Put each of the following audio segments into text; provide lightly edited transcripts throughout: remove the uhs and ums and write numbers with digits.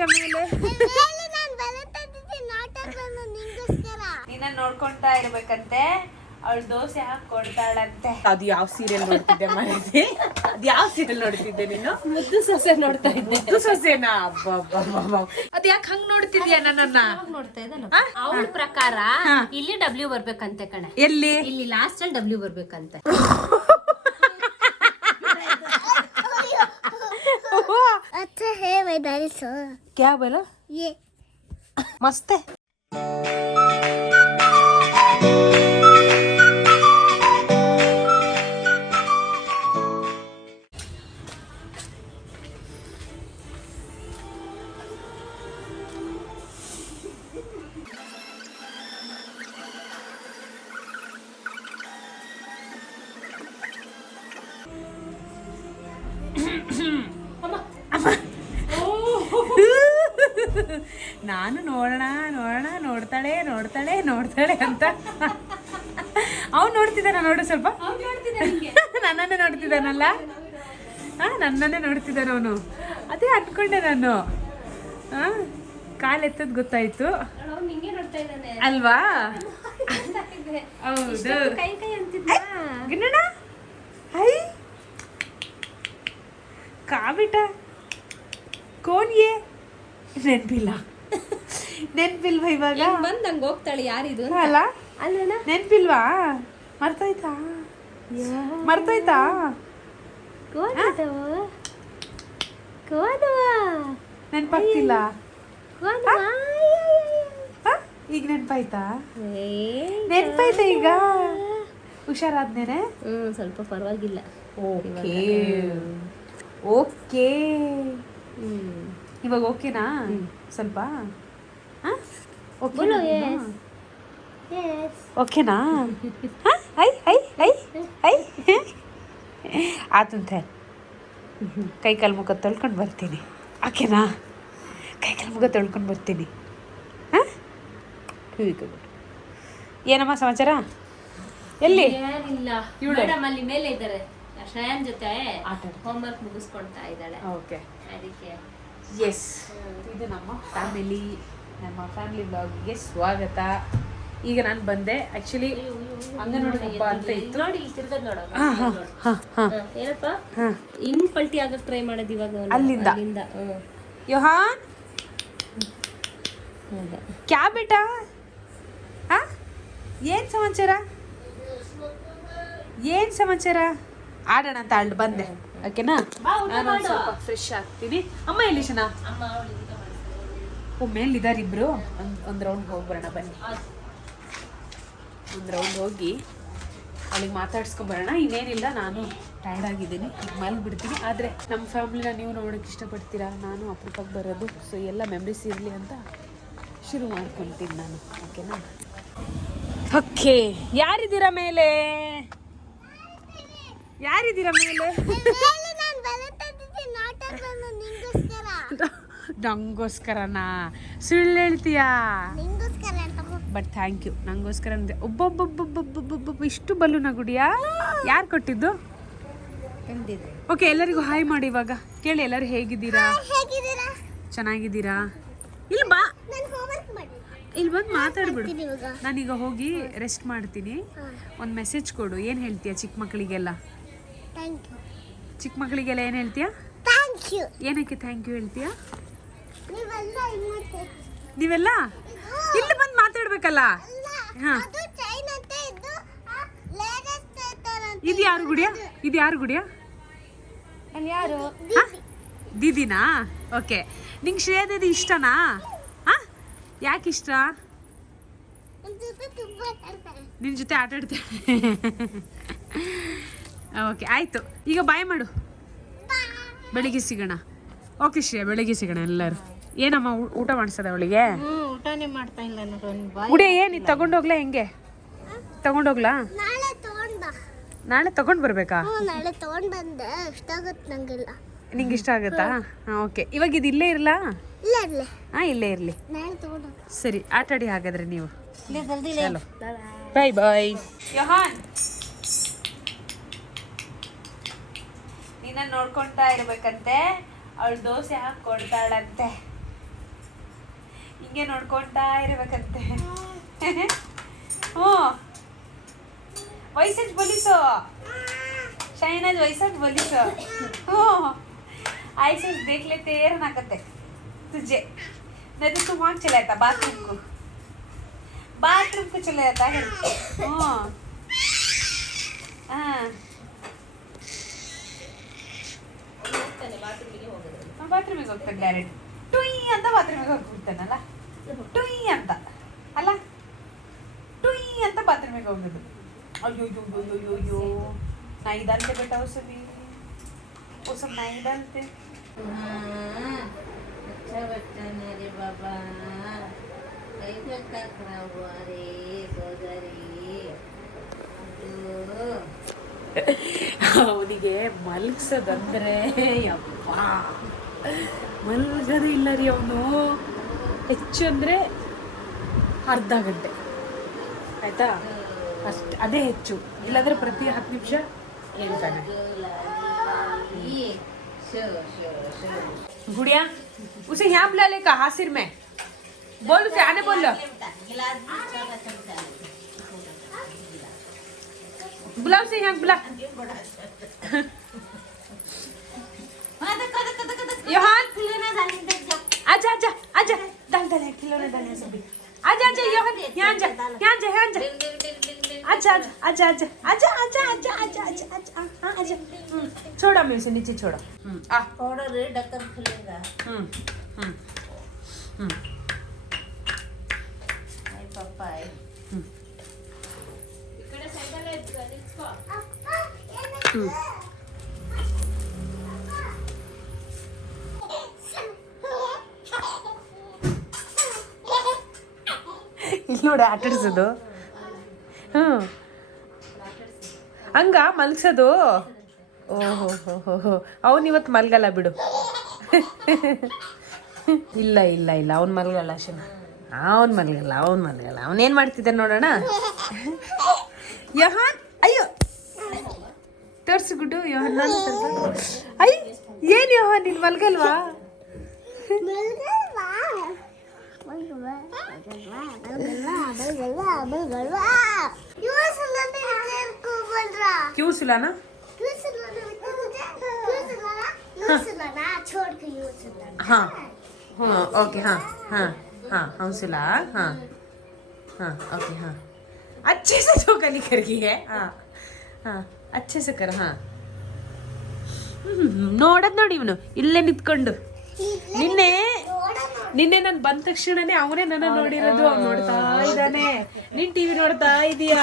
ಯಾರಿದ್ದೀರ ಮೇಲೆ? ನಿನ್ನ ನೋಡ್ಕೊಂತಾ ಇರ್ಬೇಕಂತೆ, ಅವಳು ದೋಸೆ ಹಾಕಿ ಕೊಡ್ತಾಳಂತೆ. ಅದು ಯಾವ ಸೀರಿಯಲ್ ನೋಡ್ತಿದ್ದೆ ಮನೆಯಲ್ಲಿ? ಅದ್ ಯಾವ ಸೀರಿಯಲ್ ನೋಡ್ತಿದ್ದೆ ನೀನು? ಮುದ್ದು ಸೊಸೆ ನೋಡ್ತಾ ಇದ್ದೆ. ಮುದ್ದು ಸೊಸೆನಾ? ಅದ್ ಯಾಕೆ ಹಂಗ್ ನೋಡ್ತಿದ್ಯಾ ನನ್ನನ್ನ? ನೋಡ್ತಾ ಇದ್ದ ಅವಳ ಪ್ರಕಾರ ಇಲ್ಲಿ ಡಬ್ಲ್ಯೂ ಬರ್ಬೇಕಂತೆ ಕಣೆ. ಎಲ್ಲಿ? ಇಲ್ಲಿ ಲಾಸ್ಟ್ ಅಲ್ಲಿ ಡಬ್ಲ್ಯೂ ಬರ್ಬೇಕಂತೆ. अच्छा है भाई बारिश हो क्या बोला? ये मस्त है. ನಾನು ನೋಡೋಣ ನೋಡ್ತಾಳೆ ಅಂತ ಅವ್ನು ನೋಡ್ತಿದ್ದಾನ ನೋಡು ಸ್ವಲ್ಪ. ನನ್ನನ್ನೇ ನೋಡ್ತಿದ್ದಾನಲ್ಲ, ನನ್ನನ್ನೇ ನೋಡ್ತಿದ್ದಾನ ಅವನು. ಅದೇ ಅನ್ಕೊಂಡೆ ನಾನು. ಕಾಲೆತ್ತದ್ ಗೊತ್ತಾಯ್ತು ಅಲ್ವಾ? ಹೌದು. ಗಿನ್ನಣ್ಣ ಹೈ ಕಾಬಿಟ ಕೋನ್ ಯೇ ನೆನ್ಪಿಲ್ವಾ ಇವಾಗ? ಬಂದಂಗ ಹೋಗ್ತಾಳೆ ಯಾರಿದು ಅಲ್ಲ ಅಲ್ಲಣ್ಣ, ನೆನ್ಪಿಲ್ವಾ? ಮರ್ತೋಯ್ತಾ? ನೆನ್ಪಾಗ್ತಿಲ್ಲ ಈಗ? ನೆನ್ಪಾಯ್ತಾ? ನೆನ್ಪಾಯ್ತಾ ಈಗ? ಹುಷಾರಾದ್ನೇನೆ? ಸ್ವಲ್ಪ ಪರವಾಗಿಲ್ಲ. ಓಕೆ ಇವಾಗ ಓಕೆನಾ? ಸ್ವಲ್ಪ ಓಕೆನಾ? ಆತಂತೆ. ಕೈ ಕಾಲು ಮುಖ ತೊಳ್ಕೊಂಡು ಬರ್ತೀನಿ. ಓಕೆನಾ? ಕೈ ಕಾಲು ಮುಖ ತೊಳ್ಕೊಂಡು ಬರ್ತೀನಿ. ಏನಮ್ಮ ಸಮಾಚಾರ? ಎಲ್ಲಿ? ಏನಿಲ್ಲ, ಮೇಡಮ್ ಅಲ್ಲಿ ಮೇಲೆ ಇದ್ದಾರೆ, ಶ್ರೇಯನ್ ಜೊತೆ ಹೋಮ್ವರ್ಕ್ ಮುಗಿಸ್ಕೊಳ್ತಾ ಇದ್ದಾಳೆ. ಓಕೆ, ಅದಕ್ಕೆ ಎಸ್. ಇದು ನಮ್ಮ ಫ್ಯಾಮಿಲಿ ಬ್ಲಾಗಿಗೆ ಸ್ವಾಗತ. ಈಗ ನಾನು ಬಂದೆ. ಆ್ಯಕ್ಚುಲಿ ಅಂಗನವಾಡಿ ಹಬ್ಬ ಅಂತ ಇತ್ತು. ನೋಡಿ ತಿರ್ಗದ್ ನೋಡ ಏನಪ್ಪ ಪಲ್ಟಿ ಆಗಕ್ ಟ್ರೈ ಮಾಡೋದು ಇವಾಗ ಅಲ್ಲಿಂದ. ಯೋಹಾನ್ ಕ್ಯಾ ಬೇಟಾ? ಏನ್ ಸಮಾಚಾರ? ಆಡೋಣ ಅಂತ ಅಲ್ಲಿ ಬಂದೆ. ಓಕೆನಾ? ನಾನು ಸ್ವಲ್ಪ ಫ್ರೆಶ್ ಆಗ್ತೀನಿ. ಅಮ್ಮ ಎಲ್ಲಿ ಶನಾ? ಮೇಲಿದ್ದಾರೆ ಇಬ್ರು. ಒಂದು ರೌಂಡ್ ಹೋಗ್ಬರೋಣ ಬನ್ನಿ. ಒಂದು ರೌಂಡ್ ಹೋಗಿ ಅವಳಿಗೆ ಮಾತಾಡ್ಸ್ಕೊಂಬರೋಣ. ಇನ್ನೇನಿಲ್ಲ, ನಾನು ಟಯರ್ಡ್ ಆಗಿದ್ದೀನಿ, ಈಗ ಮಲ್ಬಿಡ್ತೀನಿ. ಆದರೆ ನಮ್ಮ ಫ್ಯಾಮಿಲಿನ ನೀವು ನೋಡೋಕ್ಕೆ ಇಷ್ಟಪಡ್ತೀರಾ. ನಾನು ಅಪರೂಪಕ್ಕೆ ಬರೋದು, ಸೊ ಎಲ್ಲ ಮೆಮ್ರೀಸ್ ಇರಲಿ ಅಂತ ಶುರು ಮಾಡ್ಕೊಳ್ತೀನಿ ನಾನು. ಓಕೆನಾ? ಓಕೆ, ಯಾರಿದ್ದೀರಾ ಮೇಲೆ? ನಂಗೋಸ್ಕರನಾ? ಸುಳ್ಳು ಹೇಳ್ತೀಯಾ? But thank you. ನಂಗೋಸ್ಕರ ಒಬ್ಬೊಬ್ಬೊಬ್ಬೊಬ್ಬೊಬ್ಬೊಬ್ಬೊಬ್ಬ ಇಷ್ಟು ಬಲೂನ ಗುಡಿಯಾ? ಯಾರು ಕೊಟ್ಟಿದ್ದು? ಓಕೆ, ಎಲ್ಲರಿಗೂ ಹಾಯ್ ಮಾಡಿ ಇವಾಗ. ಕೇಳಿ, ಎಲ್ಲರೂ ಹೇಗಿದ್ದೀರಾ? ಚೆನ್ನಾಗಿದ್ದೀರಾ? ಇಲ್ಲಿ ಬಾ, ಇಲ್ಲಿ ಬಂದು ಮಾತಾಡ್ಬಿಡು. ನಾನೀಗ ಹೋಗಿ ರೆಸ್ಟ್ ಮಾಡ್ತೀನಿ. ಒಂದು ಮೆಸೇಜ್ ಕೊಡು. ಏನು ಹೇಳ್ತೀಯಾ ಚಿಕ್ಕ ಮಕ್ಕಳಿಗೆಲ್ಲ? ಏನು ಹೇಳ್ತೀಯಾ? ಏನಕ್ಕೆ ಥ್ಯಾಂಕ್ ಯು ಹೇಳ್ತೀಯಾ? ನೀವೆಲ್ಲ ಇಲ್ಲಿ ಬಂದು ಮಾತಾಡ್ಬೇಕಲ್ಲ. ಇದು ಯಾರು ಗುಡಿಯಾ? ದೀದಿನಾ? ಓಕೆ, ನಿಂಗೆ ಶ್ರೇಯದೇದಿ ಇಷ್ಟನಾ? ಯಾಕೆ ಇಷ್ಟ? ನಿನ್ನ ಜೊತೆ ಆಟ ಆಡ್ತೇನೆ. ಓಕೆ, ಆಯಿತು. ಈಗ ಬಾಯ್ ಮಾಡು. ಬೆಳಿಗ್ಗೆ ಸಿಗೋಣ. ಓಕೆ ಶ್ರೇಯ, ಬೆಳಿಗ್ಗೆ ಸಿಗೋಣ ಎಲ್ಲರೂ. ಏನಮ್ಮ ಊಟ ಮಾಡಿಸೋದ ಅವಳಿಗೆ? ಊಟನೇ ಮಾಡ್ತಾ ಇಲ್ಲ ಗುಡಿ. ಏನು ತಗೊಂಡೋಗ್ಲಾ? ಹೆಂಗೆ ತಗೊಂಡೋಗ್ಲಾ? ನಾಳೆ ತಗೊಂಡು ಬರ್ಬೇಕಾ? ನಾಳೆ ತಗೊಂಡ್ ಬಂದೆ. ಇಷ್ಟ ಆಗುತ್ತೆ ನಂಗೆಲ್ಲ. ನಿಂಗೆ ಇಷ್ಟ ಆಗುತ್ತಾ? ಓಕೆ, ಇವಾಗ ಇದು ಇಲ್ಲೇ ಇರಲಾ? ಇಲ್ಲೇ ಇರಲಿ. ಸರಿ, ಆಟಾಡಿ ಹಾಗಾದ್ರೆ ನೀವು. ಬಾಯ್ ಬಾಯ್. ಯೋಹಾನ್, ನಿನ್ನ ನೋಡ್ಕೊಂತಾ ಇರ್ಬೇಕಂತೆ, ಅವಳು ದೋಸೆ ಹಾಕಿ ಕೊಡ್ತಾಳಂತೆ. ಹಿಂಗೆ ನೋಡ್ಕೊಳ್ತಾ ಇರ್ಬೇಕಂತೆ. ಹ್ಞೂ ವಯಸ್ಸು ಬಲಿಸು शाइनाज वैसाच बोली सो हो आयशा देख लेते ना करते तुझे नहीं तो तू वहाँ चला जाता बाथरूम को चला जाता है ಬಾತ್ರೂಮಿಗೆ ಹೋಗ್ತಾನೆ ಡೈರೆಕ್ಟ್ ಟುಯ್ ಅಂತ ಬಾತ್ರೂಮಿಗೆ ಹೋಗ್ಬಿಡ್ತಾನಲ್ಲ ಟುಯ್ ಅಂತ ಅಲ್ಲ ಟುಯ್ ಅಂತ ಬಾತ್ರೂಮಿಗೆ ಹೋಗೋದು. ಅಯ್ಯೋ ಅಯ್ಯೋ ಅಯ್ಯೋ ಅಯ್ಯೋ नहीं डालते बेटा उसे भी वो सब नहीं डालते. अच्छा बच्चा मेरे बाबा कैसे तक हुआ रे सोदरी ಅವನಿಗೆ ಮಲಗಿಸೋದಂದ್ರೆ ಯಪ್ಪ ಮಲಗೋದು ಇಲ್ಲ ರೀ ಅವನು. ಹೆಚ್ಚು ಅಂದರೆ ಅರ್ಧ ಗಂಟೆ ಆಯಿತಾ ಅಷ್ಟು, ಅದೇ ಹೆಚ್ಚು. ಇಲ್ಲಾಂದರೆ ಪ್ರತಿ 10 ನಿಮಿಷ ಹೇಳ್ತಾನೆ. गुड़िया उसे यहाँ बुला ले कहा सिर में बोल उसे आने बोल लो बुला उसे यहाँ बुला यहाँ आजा आजा आजा डाल डाल खिलौने डालने सभी आजा आजा यहाँ यहाँ जा यहाँ जा यहाँ जा आजा आजा आजा आजा आजा आजा आजा आजा आजा हाँ आजा छोड़ा मैं उसे नीचे छोड़ा आ थोड़ा रे ढक्कन खुलेगा आई पापा आई इकडे साइडला निल्सको ಇಲ್ಲಿ ನೋಡಿ ಆಟಾಡ್ಸೋದು. ಹಂಗ ಮಲಗ್ಸೋದು. ಓಹೋ ಹೋ ಹೋ ಹೋ ಅವನು ಇವತ್ತು ಮಲಗಲ್ಲ ಬಿಡು. ಇಲ್ಲ ಇಲ್ಲ ಇಲ್ಲ ಅವ್ನು ಮಲಗಲ್ಲ ಅಶನ, ಅವನು ಮಲಗಲ್ಲ ಅವನೇನು ಮಾಡ್ತಿದ್ದ ನೋಡೋಣ. ಯಹಾನ್ ಅಯ್ಯೋ ತೋರ್ಸು ಗುಡ್ಡು ಯೋಹನ್. ನಾನು ಸ್ವಲ್ಪ ಅಯ್ಯ ಏನು ಯೋಹನ್ ನೀನು ಮಲಗಲ್ವಾ? क्यों सुलाना? हाँ हाँ ओके हाँ हाँ हाँ हम सुला हाँ हाँ ओके हाँ अच्छे से धोखा नहीं कर गई है. हाँ हाँ अच्छे से कर. हाँ ನೋಡೋದು ನೋಡಿ ಇವನು ಇಲ್ಲೇ ನಿಂತ್ಕೊಂಡು. ನಿನ್ನೆ ನಾನು ಬಂದ ತಕ್ಷಣನೇ ಅವನೇ ನನ್ನ ನೋಡಿರೋದು. ಅವ್ನು ನೋಡ್ತಾ ಇದ್ದಾನೆ, ನೀನ್ ಟಿವಿ ನೋಡ್ತಾ ಇದೀಯಾ.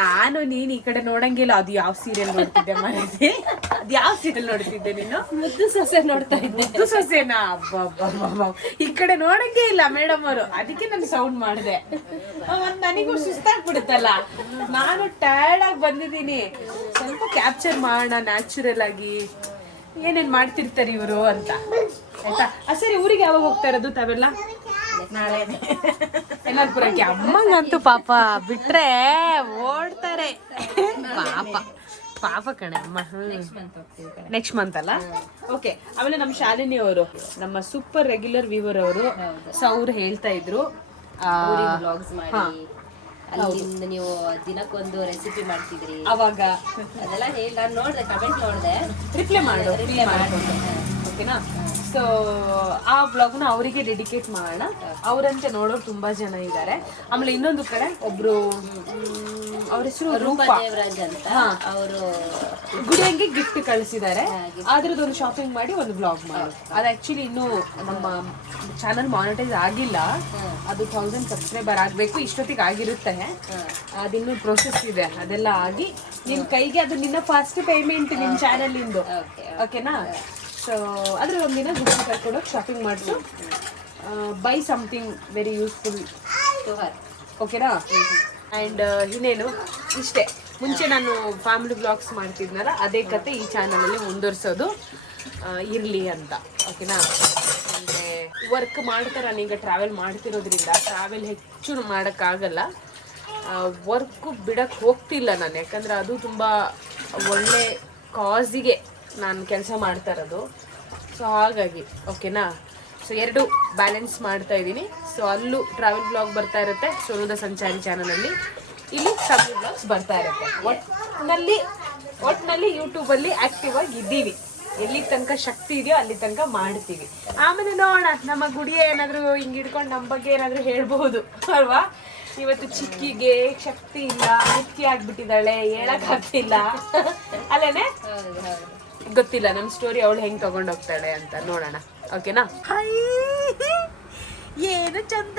ನಾನು ನೀನ್ ಈ ಕಡೆ ನೋಡಂಗಿಲ್ಲ. ಅದು ಯಾವ ಸೀರಿಯಲ್ ನೋಡ್ತಿದ್ದೆ ಮನೇಲಿ? ಅದು ಯಾವ ಸೀರಿಯಲ್ ನೋಡ್ತಿದ್ದೆ ನೀನು? ಮುದ್ದು ಸೊಸೆ ನೋಡ್ತಾ ಇದ್ದೆ. ಮುದ್ದು ಸೊಸೆನಾ? ಈ ಕಡೆ ನೋಡಂಗೇ ಇಲ್ಲ ಮೇಡಮ್ ಅವರು. ಅದಕ್ಕೆ ನಾನು ಸೌಂಡ್ ಮಾಡಿದೆ. ನನಗೂ ಸುಸ್ತಾಗ್ಬಿಡುತ್ತಲ್ಲ, ನಾನು ಟಯರ್ಡ್ ಆಗಿ ಬಂದಿದ್ದೀನಿ. ಸ್ವಲ್ಪ ಕ್ಯಾಪ್ಚರ್ ಮಾಡೋಣ ನ್ಯಾಚುರಲ್ ಆಗಿ ಏನೇನ್ ಮಾಡ್ತಿರ್ತಾರೆ ಇವರು ಅಂತ. ಆಯ್ತಾ? ಸರಿ, ಊರಿಗೆ ಯಾವಾಗ ಹೋಗ್ತಾ ಇರೋದು ತಾವೆಲ್ಲ? ನಾಳೆ ಯಲ್ಲಾರ್ಪುರಕ್ಕೆ. ಅಮ್ಮಂಗಂತೂ ಪಾಪ ಬಿಟ್ರೆ ಓಡ್ತಾರೆ. ಪಾಪ ಕಣೆ ಅಮ್ಮ. ನೆಕ್ಸ್ಟ್ ಮಂತ್ ಅಲ್ಲ? ಓಕೆ. ಆಮೇಲೆ ನಮ್ಮ ಶಾಲಿನಿ ಅವರು, ನಮ್ಮ ಸೂಪರ್ ರೆಗ್ಯುಲರ್ ವ್ಯೂವರ್ ಅವರು, ಸೊ ಅವ್ರು ಹೇಳ್ತಾ ಇದ್ರು ವ್ಲಾಗ್ಸ್ ಮಾಡಿ ಅಲ್ಲಿಂದ ನೀವು ದಿನಕ್ಕೊಂದು ರೆಸಿಪಿ ಮಾಡ್ತಿದ್ರಿ ಅವಾಗ. ಅದೆಲ್ಲ ಹೇಳಿ ನಾನು ನೋಡಿದೆ, ಕಮೆಂಟ್ ನೋಡಿದೆ, ರಿಪ್ಲೈ ಮಾಡ್ಕೊಂಡು ಓಕೆನಾ. ಸೊ ಆ ವ್ಲಾಗ್ನ ಅವರಿಗೆ ಡೆಡಿಕೇಟ್ ಮಾಡೋಣ. ಅವರಂತೆ ನೋಡೋರು ತುಂಬಾ ಜನ ಇದ್ದಾರೆ. ಆಮೇಲೆ ಇನ್ನೊಂದು ಕಡೆ ಒಬ್ರು, ಅವ್ರ ಹೆಸರು ರೂಪಾ ದೇವರಾಜ್ ಅಂತ, ಅವರು ಗುಡಿಯಂಗೆ ಗಿಫ್ಟ್ ಕಳಿಸಿದ್ದಾರೆ. ಅದ್ರದ್ದೊಂದು ಶಾಪಿಂಗ್ ಮಾಡಿ ಒಂದು ವ್ಲಾಗ್ ಮಾಡಿ. ಅದು ಆಕ್ಚುಲಿ ಇನ್ನೂ ನಮ್ಮ ಚಾನಲ್ ಮಾನಿಟೈಸ್ ಆಗಿಲ್ಲ. ಅದು 1000 ಸಬ್ಸ್ಕ್ರೈಬರ್ ಆಗಬೇಕು. ಇಷ್ಟೊತ್ತಿಗೆ ಆಗಿರುತ್ತೆ. ಅದಿನ್ನೂ ಪ್ರೊಸೆಸ್ ಇದೆ. ಅದೆಲ್ಲ ಆಗಿ ನಿನ್ನ ಕೈಗೆ ಅದು ನಿನ್ನ ಫಸ್ಟ್ ಪೇಮೆಂಟ್ ನಿಮ್ಮ ಚಾನಲ್ ಇಂದು. ಓಕೆನಾ? ಸೊ ಅದ್ರ ಒಂದಿನ ಗುಡಿ ಕರ್ಕೊಂಡೋಗಿ ಶಾಪಿಂಗ್ ಮಾಡಿಸು. Buy something very useful to her. ಓಕೆನಾ? ಆ್ಯಂಡ್ ಇನ್ನೇನು ಇಷ್ಟೇ. ಮುಂಚೆ ನಾನು ಫ್ಯಾಮಿಲಿ ಬ್ಲಾಗ್ಸ್ ಮಾಡ್ತಿದ್ನಲ್ಲ, ಅದೇ ಕತೆ ಈ ಚಾನಲಲ್ಲಿ ಮುಂದುವರ್ಸೋದು ಇರಲಿ ಅಂತ. ಓಕೆನಾ? ಅಂದರೆ ವರ್ಕ್ ಮಾಡ್ತಾರೆ. ನಾನೀಗ ಟ್ರಾವೆಲ್ ಮಾಡ್ತಿರೋದ್ರಿಂದ ಟ್ರಾವೆಲ್ ಹೆಚ್ಚು ಮಾಡೋಕ್ಕಾಗಲ್ಲ. ವರ್ಕು ಬಿಡಕ್ಕೆ ಹೋಗ್ತಿಲ್ಲ ನಾನು, ಯಾಕಂದರೆ ಅದು ತುಂಬ ಒಳ್ಳೆ ಕಾಸಿಗೆ ನಾನು ಕೆಲಸ ಮಾಡ್ತಾ ಇರೋದು. ಸೊ ಹಾಗಾಗಿ ಓಕೆನಾ. ಸೊ 2 ಬ್ಯಾಲೆನ್ಸ್ ಮಾಡ್ತಾ ಇದ್ದೀನಿ. ಸೊ ಅಲ್ಲೂ ಟ್ರಾವೆಲ್ ಬ್ಲಾಗ್ ಬರ್ತಾ ಇರುತ್ತೆ ಸೋನುದ ಸಂಚಾರಿ ಚಾನಲಲ್ಲಿ, ಇಲ್ಲಿ ಫ್ಯಾಮಿಲಿ ಬ್ಲಾಗ್ಸ್ ಬರ್ತಾ ಇರುತ್ತೆ. ಒಟ್ಟಿನಲ್ಲಿ ಯೂಟ್ಯೂಬಲ್ಲಿ ಆ್ಯಕ್ಟಿವ್ ಆಗಿ ಇದ್ದೀವಿ. ಎಲ್ಲಿ ತನಕ ಶಕ್ತಿ ಇದೆಯೋ ಅಲ್ಲಿ ತನಕ ಮಾಡ್ತೀವಿ. ಆಮೇಲೆ ನೋಡೋಣ, ನಮ್ಮ ಗುಡಿಯ ಏನಾದರೂ ಹಿಂಗೆ ಹಿಡ್ಕೊಂಡು ನಮ್ಮ ಬಗ್ಗೆ ಏನಾದರೂ ಹೇಳ್ಬಹುದು ಅಲ್ವಾ. ಇವತ್ತು ಚಿಕ್ಕಿಗೆ ಶಕ್ತಿ ಇಲ್ಲ, ಮುಕ್ಕಿ ಆಗ್ಬಿಟ್ಟಿದ್ದಾಳೆ, ಹೇಳಕ್ಕಾಗ್ತಿಲ್ಲ ಅಲ್ಲೇನೆ. ಗೊತ್ತಿಲ್ಲ ನಮ್ಮ ಸ್ಟೋರಿ ಅವಳು ಹೆಂಗೆ ತಗೊಂಡೋಗ್ತಾಳೆ ಅಂತ, ನೋಡೋಣ. ಓಕೆನಾ? ಏನು ಚಂದ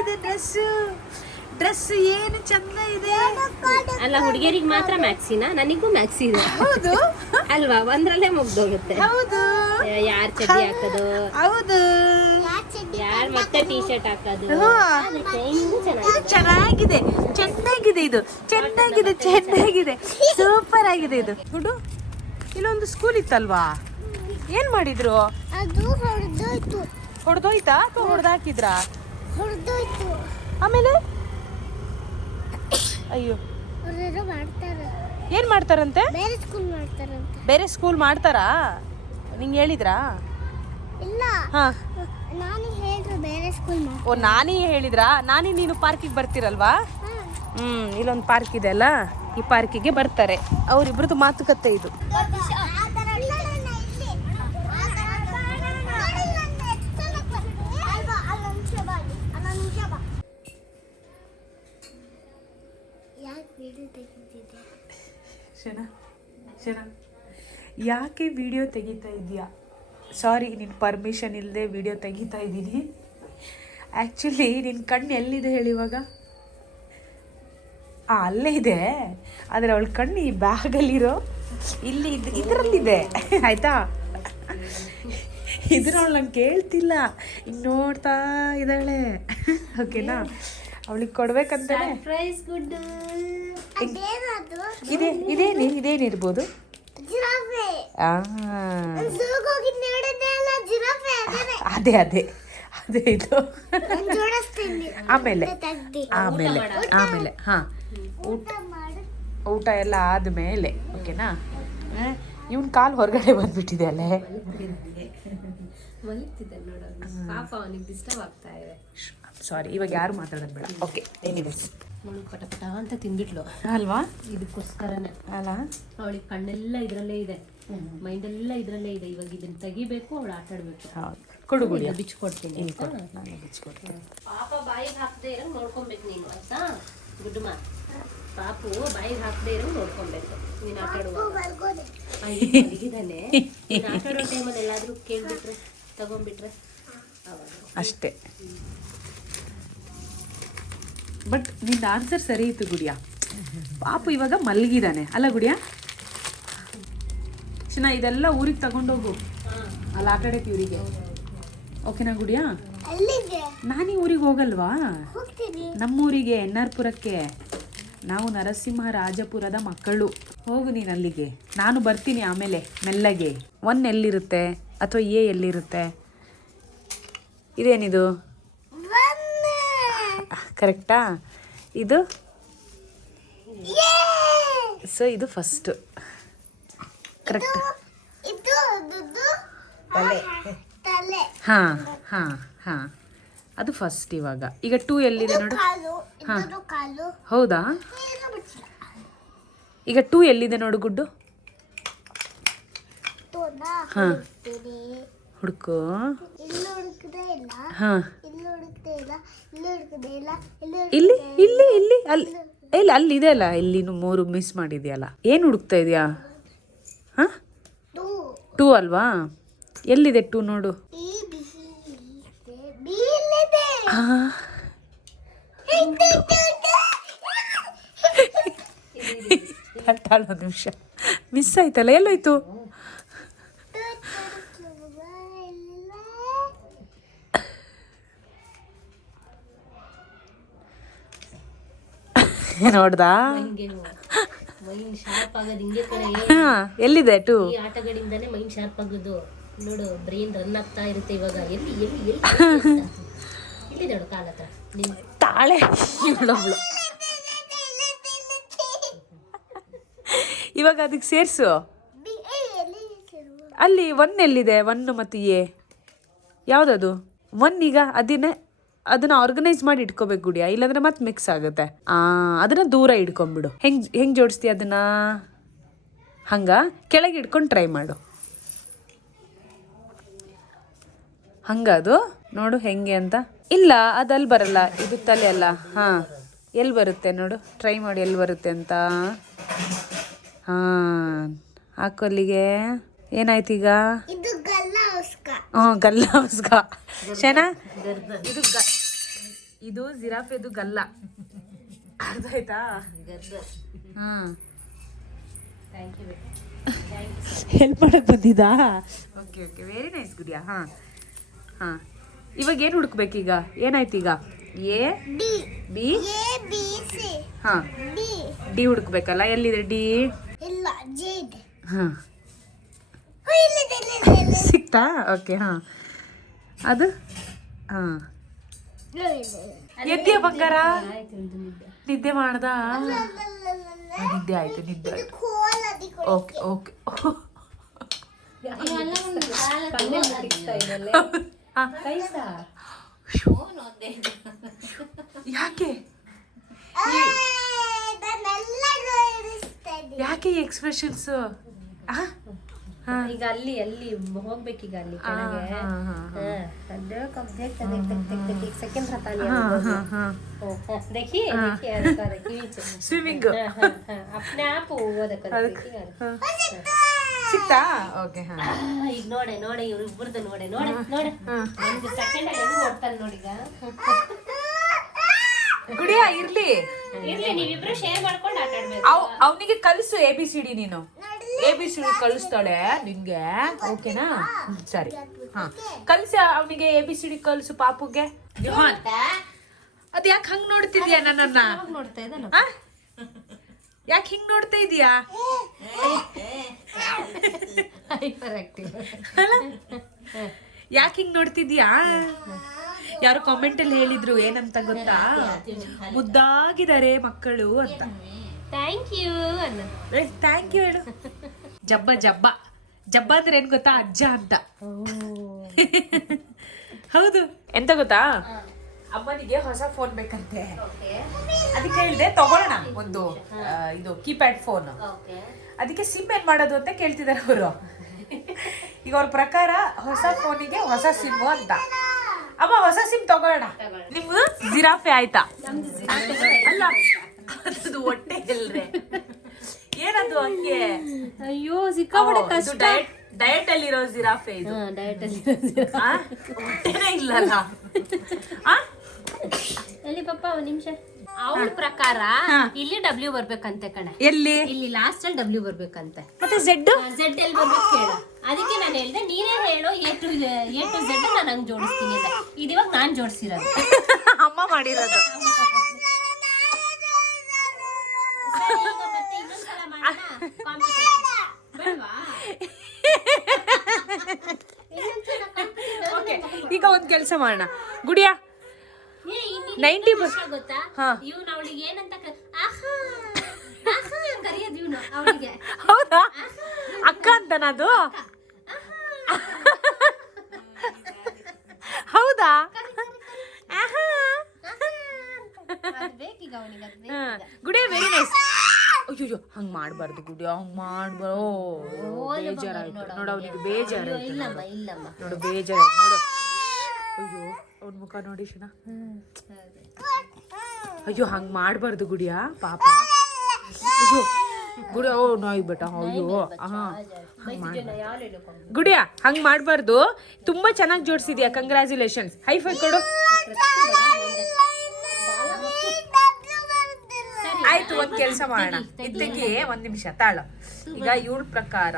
ಇದೆ ಡ್ರೆಸ್ ಏನು ಚಂದ ಇದೆ ಅಲ್ಲ. ಹುಡುಗಿಯರಿಗೆ ಮಾತ್ರ ಮ್ಯಾಕ್ಸಿನಾ? ನನಗೂ ಮ್ಯಾಕ್ಸಿ ಇದೆ. ಹೌದು ಅಲ್ವಾ? ಒಂದ್ರಲ್ಲೇ ಮುಗ್ದೋಗುತ್ತೆ. ಹೌದು. ಯಾರ್ ಚಡ್ಡಿ ಹಾಕೋದು, ಹೌದು, ಯಾರ್ ಮತ್ತೆ ಟೀ ಶರ್ಟ್ ಹಾಕೋದು. ಚೆನ್ನಾಗಿದೆ ಸೂಪರ್ ಆಗಿದೆ ಇದು. ಹುಡು, ಇಲ್ಲೊಂದು ಸ್ಕೂಲ್ ಇತ್ತಲ್ವಾ, ಏನ್ ಮಾಡಿದ್ರು? ಅದು ಹೊಡೆದೋಯ್ತು. ಹೊಡೆದೋಯ್ತಾ ಅಥವಾ ಹೊಡೆದಾಕಿದ್ರಾ? ಹೊಡೆದೋಯ್ತು. ಆಮೇಲೆ ಅಯ್ಯೋ, ಅವರೆಲ್ಲ ಮಾಡ್ತಾರೆ. ಏನ್ ಮಾಡ್ತಾರಂತೆ? ಬೇರೆ ಸ್ಕೂಲ್ ಮಾಡ್ತಾರಾ? ನಿಂಗೆ ಹೇಳಿದ್ರಾ? ಇಲ್ಲ, ಹಾ, ನಾನು ಹೇಳಿದ್ರು ಬೇರೆ ಸ್ಕೂಲ್ ಓ, ನಾನೇ ಹೇಳಿದ್ರಾ? ನೀನು ಪಾರ್ಕಿಗೆ ಬರ್ತೀರಲ್ವಾ? ಇಲ್ಲೊಂದು ಪಾರ್ಕ್ ಇದೆ ಅಲ್ಲ, ಈ ಪಾರ್ಕಿಗೆ ಬರ್ತಾರೆ. ಅವರಿಬ್ರದ್ದು ಮಾತುಕತೆ ಇದು. ಯಾಕೆ ವಿಡಿಯೋ ತೆಗಿತಾ ಇದೆಯಾ? ಸಾರಿ, ನಿನ್ನ ಪರ್ಮಿಷನ್ ಇಲ್ಲದೆ ವಿಡಿಯೋ ತೆಗಿತಾ ಇದ್ದೀನಿ. ಆ್ಯಕ್ಚುಲಿ ನಿನ್ನ ಕಣ್ಣು ಎಲ್ಲಿದೆ ಹೇಳಿ ಇವಾಗ? ಅಲ್ಲೇ ಇದೆ, ಆದರೆ ಅವಳ ಕಣ್ಣು ಈ ಬ್ಯಾಗಲ್ಲಿರೋ ಇಲ್ಲಿ ಇದರಲ್ಲಿದೆ ಆಯಿತಾ? ಇದ್ರವಳು ನಂಗೆ ಕೇಳ್ತಿಲ್ಲ, ಈಗ ನೋಡ್ತಾ ಇದ್ದಾಳೆ. ಓಕೆನಾ? ಅವಳಿಗೆ ಕೊಡ್ಬೇಕಂತಾನೆ. ಇದೇನಿರ್ಬೋದು? ಅದೇ ಇದು. ಆಮೇಲೆ ಹಾ, ಊಟ ಎಲ್ಲ ಆದ್ಮೇಲೆ. ಓಕೆನಾ? ಇವನ್ ಕಾಲ್ ಹೊರಗಡೆ ಬಂದ್ಬಿಟ್ಟಿದೆ ಅಲ್ಲೇ. ಸಾರಿ, ಇವಾಗ ಯಾರು ಮಾತಾಡೋದು ಬೇಡ. ಓಕೆ, ಎನಿವೇಸ್, ಪಟಪಟ ಅಂತ ತಿಂದ್ಬಿಟ್ಲು ಅಲ್ವಾ? ಇದಕ್ಕೋಸ್ಕರನೇ ಅಲ್ಲ, ಅವಳಿಗೆ ಕಣ್ಣೆಲ್ಲ ಇದ್ರಲ್ಲೇ ಇದೆ, ಮೈಂಡ್ ಎಲ್ಲ ಇದ್ರಲ್ಲೇ ಇದೆ. ಇವಾಗ ಇದನ್ನ ತೆಗಿಬೇಕು, ಅವಳು ಆಟ ಆಡ್ಬೇಕು. ಕೊಡು ಗುಡಿ, ಬಿಚ್ಕೊಡ್ತೀನಿ. ನಾನು ಬಿಚ್ಕೊಡ್ತೀನಿ. ಪಾಪ ಬಾಯಿಗೆ ಹಾಕದೆ ಇರೋ ನೋಡ್ಕೊಬೇಕು ನೀನು, ಆಯ್ತಾ? ಗುಡ್ ಮಾರ್. ಪಾಪು ಬಾಯಿಗೆ ಹಾಕದೆ ಇರೋ ನೋಡ್ಕೊಬೇಕು ನೀನು ಆಟ ಆಡುವಾಗ. ಇದಾನೆ, ನೀನು ಆಟ ಆಡೋ ಟೈಮಲ್ಲಿ ಎಲ್ಲಾದ್ರೂ ಕೇಳ್ಬಿಟ್ರೆ, ತಗೊಂಡ್ಬಿಟ್ರೆ ಅವಾಗ ಅಷ್ಟೇ. ಬಟ್ ನಿನ್ನ ಆನ್ಸರ್ ಸರಿ ಇತ್ತು ಗುಡಿಯ. ಪಾಪು ಇವಾಗ ಮಲಗಿದಾನೆ ಅಲ್ಲ ಗುಡಿಯ? ಚಿನ್ನ, ಇದೆಲ್ಲ ಊರಿಗೆ ತಗೊಂಡೋಗು, ಅಲ್ಲಿ ಆಟ ಆಡಕ್ಕೆ ಇವರಿಗೆ. ಓಕೆನಾ ಗುಡಿಯ? ನಾನೀ ಊರಿಗೆ ಹೋಗಲ್ವಾ? ನಮ್ಮೂರಿಗೆ, ಎನ್ನಾರ್ಪುರಕ್ಕೆ. ನಾವು ನರಸಿಂಹರಾಜಪುರದ ಮಕ್ಕಳು. ಹೋಗು ನೀನು ಅಲ್ಲಿಗೆ, ನಾನು ಬರ್ತೀನಿ ಆಮೇಲೆ ಮೆಲ್ಲಗೆ. 1 ಎಲ್ಲಿರುತ್ತೆ ಅಥವಾ ಎಲ್ಲಿರುತ್ತೆ? ಇದೇನಿದು? ಕರೆಕ್ಟಾ? ಇದು ಸೊ ಇದು ಫಸ್ಟ್. ಕರೆಕ್ಟ್. ಹಾಂ ಹಾಂ ಹಾಂ, ಅದು ಫಸ್ಟ್. ಈಗ 2 ಎಲ್ಲಿದೆ ನೋಡು? ಹಾಂ, ಹೌದಾ? ಈಗ 2 ಎಲ್ಲಿದೆ ನೋಡು ಗುಡ್ಡು? ಹಾಂ, ಹುಡುಕು. ಹಾಂ, ಇಲ್ಲಿ ಇಲ್ಲಿ ಇಲ್ಲಿ ಅಲ್ಲಿ ಇಲ್ಲ, ಅಲ್ಲಿದೆ ಅಲ್ಲ, ಇಲ್ಲಿ 3 ಮಿಸ್ ಮಾಡಿದ್ಯಲ್ಲ. ಏನು ಹುಡುಕ್ತಾ ಇದೆಯಾ? ಹಾಂ, 2 ಅಲ್ವಾ? ಎಲ್ಲಿದೆ 2 ನೋಡು. ಒಂದು ನಿಮಿಷ, ಮಿಸ್ ಆಯ್ತಲ್ಲ, ಎಲ್ಲೋಯ್ತು? ನೋಡ್ದಾ? ಎಲ್ಲಿದೆ 2? ಈ ಆಟಗಳಿಂದಾನೇ ಮೈಂಡ್ ಶಾರ್ಪ್ ಆಗೋದು. ನೋಡು, ಬ್ರೈನ್ ರನ್ ಆಗ್ತಾ ಇರುತ್ತೆ. ಇವಾಗ ಎಲ್ಲಿ ಇಲ್ಲಿದೆ ನೋಡು, ಕಾಲ ಹತ್ರ ತಾಳೆ. ಇವಾಗ ಅದಕ್ಕೆ ಸೇರಿಸು. ಅಲ್ಲಿ 1 ಎಲ್ಲಿದೆ? 1 ಮತ್ತು ಯಾವುದದು ಈಗ ಅದನ್ನ ಆರ್ಗನೈಸ್ ಮಾಡಿ ಇಟ್ಕೋಬೇಕು ಗುಡಿಯಾ, ಇಲ್ಲಾಂದ್ರೆ ಮತ್ತೆ ಮಿಕ್ಸ್ ಆಗುತ್ತೆ. ಅದನ್ನ ದೂರ ಇಟ್ಕೊಂಡ್ಬಿಡು. ಹೆಂಗ್ ಜೋಡಿಸ್ತೀಯ ಅದನ್ನ? ಹಂಗ ಕೆಳಗೆ ಇಟ್ಕೊಂಡು ಟ್ರೈ ಮಾಡು. ಹಂಗ ಅದು ನೋಡು ಹೆಂಗೆ ಅಂತ. ಇಲ್ಲ ಅಲ್ಲಿ ಬರಲ್ಲ, ಇದು ತಲೆ ಅಲ್ಲ. ಹಾಂ, ಎಲ್ಲಿ ಬರುತ್ತೆ ನೋಡು, ಟ್ರೈ ಮಾಡಿ ಎಲ್ಲಿ ಬರುತ್ತೆ ಅಂತ. ಹಾಂ, ಹಾಕು ಅಲ್ಲಿಗೆ. ಏನಾಯ್ತು ಈಗ? ಗಲ್ಲ ಉಸ್ಕ ಶನಾ, ಇದು ಜಿರಾಫೆದು ಗಲ್ಲ. ಅರ್ಥ ಆಯ್ತಾ? ಹಾಂ, ಹೆಲ್ಪ್ ಮಾಡಕ್ ಬಂದಿದ್ದಾ? Okay okay, very nice Gudiya. ಹಾಂ ಹಾಂ, ಇವಾಗ ಏನು ಹುಡುಕ್ಬೇಕೀಗ? ಏನಾಯ್ತು ಈಗ? ಎ ಬಿ ಹಾಂ, ಡಿ ಹುಡುಕ್ಬೇಕಲ್ಲ. ಎಲ್ಲಿದೆ ಡಿ? ಹಾಂ, ಸಿಕ್ತಾ? ಓಕೆ. ಹಾಂ, ಅದು ಹಾಂ. ಎದ್ದಿಯ ಬಂಗಾರ? ನಿದ್ದೆ ಮಾಡ್ದ? ನಿದ್ದೆ ಆಯ್ತು, ನಿದ್ದೆ ಆಯ್ತು. Okay okay. ಯಾಕೆ ಯಾಕೆ ಈ ಎಕ್ಸ್ಪ್ರೆಷನ್ಸ್? ಈಗ ಅಲ್ಲಿ ಹೋಗ್ಬೇಕೀಗ ಅಲ್ಲಿ ಸೆಕೆಂಡ್ ಸ್ವಿಮ್ಮಿಂಗ್ अपने आप ಸಿಕ್ತಾ? ಓಕೆ. ಈಗ ನೋಡೆ ಇವ್ರಿಬ್ಬರದು ನೋಡೆ ಒಂದು ಸೆಕೆಂಡ್ ಅಲ್ಲಿ ಹೆಂಗ್ ಓಡ್ತಾನೆ ನೋಡೀಗ. ಗುಡಿಯಾ ಇರ್ಲಿ ನೀವಿಬ್ರು ಶೇರ್ ಮಾಡ್ಕೊಂಡು ಆಟ ಆಡ್ಬೇಕು. ಅವನಿಗೆ ಕಲಿಸು ABCD. ನೀನು ABCD ಕಲಿಸ್ತಾಳೆ ನಿಂಗೆ, ಓಕೆನಾ? ಸರಿ. ಹಾ, ಕಲಿಸಿ ಅವನಿಗೆ ABCD ಕಲಿಸು ಪಾಪುಗೆ. ಅದ್ ಯಾಕೆ ಹಂಗ್ ನೋಡ್ತಿದ್ಯಾ ನನ್ನನ್ನ? ನೋಡ್ತಾ ಇದ್ದಾನ. ಯಾಕೆ ಹಿಂಗ್ ನೋಡ್ತಾ ಇದೀಯಾ? ಯಾಕೆ ಹಿಂಗ್ ನೋಡ್ತಿದ್ಯಾ? ಯಾರು ಕಾಮೆಂಟ್ ಅಲ್ಲಿ ಹೇಳಿದ್ರು ಏನಂತ ಗೊತ್ತಾ? ಮುದ್ದಾಗಿದ್ದಾರೆ ಮಕ್ಕಳು ಅಂತ. ಥ್ಯಾಂಕ್ ಯು ಥ್ಯಾಂಕ್ ಯು ಹೇಳು. ಜಬ್ಬ ಜಬ್ಬ ಜಬ್ಬ ಅಂದ್ರೆ ಏನ್ ಗೊತ್ತಾ? ಅಜ್ಜ ಅಂತ. ಹೌದು. ಎಂತ ಗೊತ್ತಾ, ಅಮ್ಮನಿಗೆ ಹೊಸ ಫೋನ್ ಬೇಕಂತೆ. ಅದಕ್ಕೆ ಹೇಳಿದೆ ತಗೊಳ್ಳೋಣ ಒಂದು ಇದು ಕೀಪ್ಯಾಡ್ ಫೋನ್. ಅದಕ್ಕೆ ಸಿಮ್ ಏನ್ ಮಾಡೋದು ಅಂತ ಕೇಳ್ತಿದ್ದಾರೆ ಅವರು. ಈಗ ಅವ್ರ ಪ್ರಕಾರ ಹೊಸ ಫೋನಿಗೆ ಹೊಸ ಸಿಮ್ ಅಂತ. ಅಮ್ಮ ಹೊಸ ಸಿಮ್ ತಗೊಳ್ಳೋಣ. ನಿಮ್ದು ಜಿರಾಫೆ ಆಯ್ತಾ? ಅಲ್ಲ, ಅದು ಹೊಟ್ಟೆ ಎಲ್ರೆ ಏನದು ಹಂಗೆ? ಅಯ್ಯೋ ಸಿಕ್ಕಾಪಟ್ಟೆ ಕಷ್ಟ. ಡಯಟ್ ಅಲ್ಲಿರೋ ಜಿರಾಫೆ ಇದು. ಡಯಟ್ ಅಲ್ಲಿ ಹೊಟ್ಟೆನೇ ಇಲ್ಲಲ್ಲ. ಎಲ್ಲಿ ಪಪ್ಪ ಒಂದ್ ನಿಮಿಷ. ಅವಳ ಪ್ರಕಾರ ಇಲ್ಲಿ W ಬರ್ಬೇಕಂತೆ ಕಣೆ. ಇಲ್ಲಿ ಲಾಸ್ಟ್ ಅಲ್ಲಿ W ಬರ್ಬೇಕಂತೆ. ಮತ್ತೆ Z ಎಲ್ಲಿ ಬರ್ಬೇಕು ಕೇಳ. ಅದಕ್ಕೆ ನಾನು ಹೇಳ್ದೆ ನೀನೇ ಹೇಳು A to Z ನಾನು ಹಂಗ್ ಜೋಡಿಸ್ತೀನಿ ಅಂತ. ಇದಿವಾಗ ನಾನ್ ಜೋಡಿಸಿರೋದು, ಅಮ್ಮ ಮಾಡಿರೋದು. ಮತ್ತೆ ಇನ್ನೊಂದ್ಸಲ ಮಾಡೋಣ ಕಾಂಪಿಟೇಷನ್ ಬೇಡವಾ? ಈಗ ಒಂದ್ ಕೆಲಸ ಮಾಡೋಣ ಗುಡಿಯಾ. 90% ಗೊತ್ತಾ? ಇವ್ನು ಅವಳಿಗೆ ಏನಂತ ಕರೆಯೋದು ಇವನು ಅವಳಿಗೆ. ಹೌದಾ? ಅಕ್ಕ ಅಂತನದು? ಹೌದಾ? Gudiya very nice. ಅಯ್ಯೋ ಹಂಗ್ ಮಾಡ್ಬಾರ್ದು ಗುಡಿಯಾ, ಹಂಗ್ ಮಾಡ್ಬಾರ್ದು. ಬೇಜಾರಾಯ್ತು ನೋಡು ಅವನಿಗೆ, ಬೇಜಾರಾಯ್ತು ನೋಡು, ಬೇಜಾರಾಯ್ತು ನೋಡು. ಅಯ್ಯೋ ಅವ್ನ ಮುಖ ನೋಡಿ ಶಿನ. ಅಯ್ಯೋ ಹಂಗ್ ಮಾಡ್ಬಾರ್ದು ಗುಡಿಯಾ, ಪಾಪ. ಅಯ್ಯೋ ಗುಡಿಯಾ, ಓ ನಾಯಿ ಬೇಟ. ಅಯ್ಯೋ ಗುಡಿಯಾ ಹಂಗ್ ಮಾಡ್ಬಾರ್ದು. ತುಂಬಾ ಚೆನ್ನಾಗಿ ಜೋಡಿಸಿದ್ಯಾ, ಕಂಗ್ರ್ಯಾಚುಲೇಷನ್ಸ್. ಹೈ-ಫೈ ಕೊಡು. ಆಯ್ತು, ಒಂದ್ ಕೆಲ್ಸ ಮಾಡೋಣ. ಇದ್ದಕ್ಕೆ ಒಂದ್ ನಿಮಿಷ ತಾಳು. ಈಗ ಇವಳ ಪ್ರಕಾರ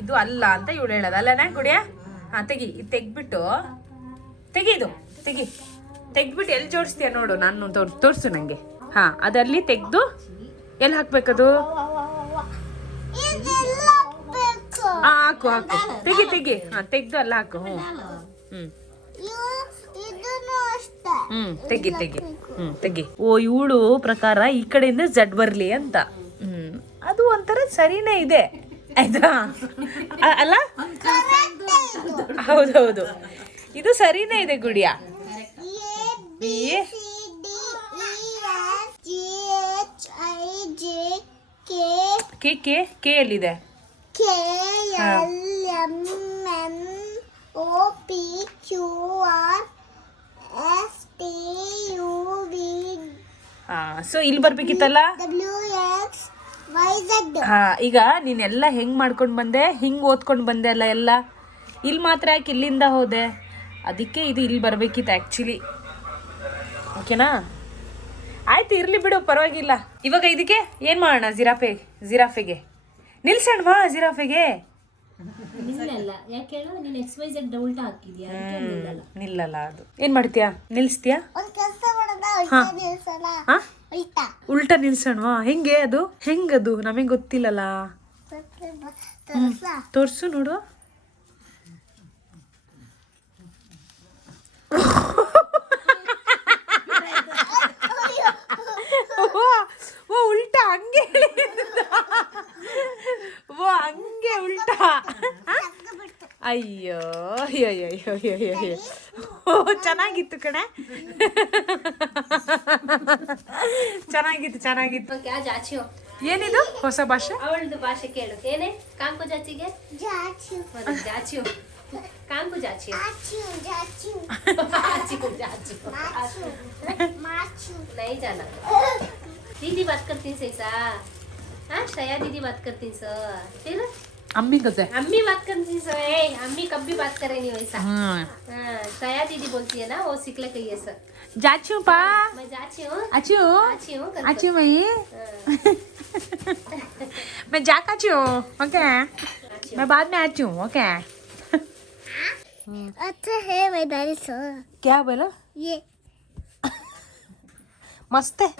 ಇದು ಅಲ್ಲ ಅಂತ ಇವಳು ಹೇಳೋದು ಅಲ್ಲನಾ ಗುಡಿಯಾ? ಹಾ ತೆಗಿ, ಇದು ತೆಗ್ಬಿಟ್ಟು ತೆಗಿದು ತೆಗ್ಬಿಟ್ಟು ಎಲ್ಲಿ ಜೋಡಿಸ್ತೀಯ ನೋಡು. ನಾನು ತೋರಿಸು ನಂಗೆ. ಹಾ, ಅದಲ್ಲಿ ತೆಗ್ದು ಎಲ್ಲಿ ಹಾಕ್ಬೇಕದು? ಹಾಕು ತೆಗಿ. ಹಾ ತೆಗ್ದು ಅಲ್ಲ ಹಾಕು. ತೆಗಿ. ಓ ಇವಳು ಪ್ರಕಾರ ಈ ಕಡೆಯಿಂದ Z ಬರ್ಲಿ ಅಂತ. ಅದು ಒಂಥರ ಸರಿನೇ ಇದೆ ಆಯ್ತಾ? ಅಲ್ಲ? ಹೌದೌದು. ಇದು ಸರಿನೇ ಇದೆ ಗುಡಿಯ. ಬಿ ಕೆ ಕೆ ಕೆ ಎಲ್ಲಿದೆ? ಸೊ ಇಲ್ಲಿ ಬರ್ಬೇಕಿತ್ತಲ್ಲ. ಹಾ, ಈಗ ನೀನೆಲ್ಲ ಹೆಂಗ್ ಮಾಡ್ಕೊಂಡು ಬಂದೆ, ಹಿಂಗ್ ಓದ್ಕೊಂಡು ಬಂದೆ ಅಲ್ಲ ಎಲ್ಲ. ಇಲ್ಲಿ ಮಾತ್ರ ಯಾಕೆ ಇಲ್ಲಿಂದ ಹೋದೆ? ಅದಕ್ಕೆ ಇದು ಇಲ್ಲಿ ಬರ್ಬೇಕಿತ್ತು ಆ್ಯಕ್ಚುಲಿ. ಓಕೆನಾ? ಆಯ್ತು, ಇರ್ಲಿ ಬಿಡು, ಪರವಾಗಿಲ್ಲ. ಇವಾಗ ಇದಕ್ಕೆ ಏನು ಮಾಡೋಣ? ಜಿರಾಫೆಗೆ ನಿಲ್ಸೋಣವಾ? ಜಿರಾಫೆಗೆ ನಿಲ್ಲಲ್ಲ. ಯಾಕೆ ಹೇಳು, ನೀನು XYZ ಉಲ್ಟಾ ಹಾಕಿದ್ಯಾ, ಅದಕ್ಕೆ ನಿಲ್ಲಲ್ಲ. ನಿಲ್ಲಲ್ಲ. ಅದು ಏನ್ ಮಾಡ್ತೀಯಾ? ನಿಲ್ಸ್ತೀಯಾ? ಉಲ್ಟಾ ನಿಲ್ಸೋಣವಾ? ಹೆಂಗೆ ಅದು? ಹೆಂಗದು ನಮಗೆ ಗೊತ್ತಿಲ್ಲಲ್ಲ. ತೋರ್ಸು ನೋಡು. ಓ ಉಲ್ಟಾ ಹಂಗೆ ಓ ಹಂಗೆ ಉಲ್ಟಾ. ಅಯ್ಯೋ ಅಯ್ಯೋ ಅಯ್ಯೋ ಅಯ್ಯೋ ಅಯ್ಯೋ. ಓ ಚೆನ್ನಾಗಿತ್ತು ಕಣೆ, ಚೆನ್ನಾಗಿತ್ತು. ಕ್ಯಾ ಜಾಚಿಯೋ? ಏನಿದು ಹೊಸ ಭಾಷೆ? ಅವಳದು ಭಾಷೆ ಕೇಳು. ಏನೇ ಕಾಂಕು ಜಾಚಿಗೆ? ಜಾಚಿಯೋ ಕಾಂಕು ಜಾಚಿಯೋ नहीं जाना. दीदी बात करती सही सा. हाँ श्रेया दीदी बात करती सर. फिर अम्मी कहते अम्मी बात करती सर. अम्मी कब भी बात करे नहीं वैसा. हाँ श्रेया दीदी बोलती है ना, वो सीखले कहिए सर. जाची हूँ पा. मैं जाची हूँ. अच्छी मैं मैं जाची हूँ. ओके, मैं बाद में आती हूँ. ओके. अच्छा है मेरा सर. क्या बोला? ये मस्त है.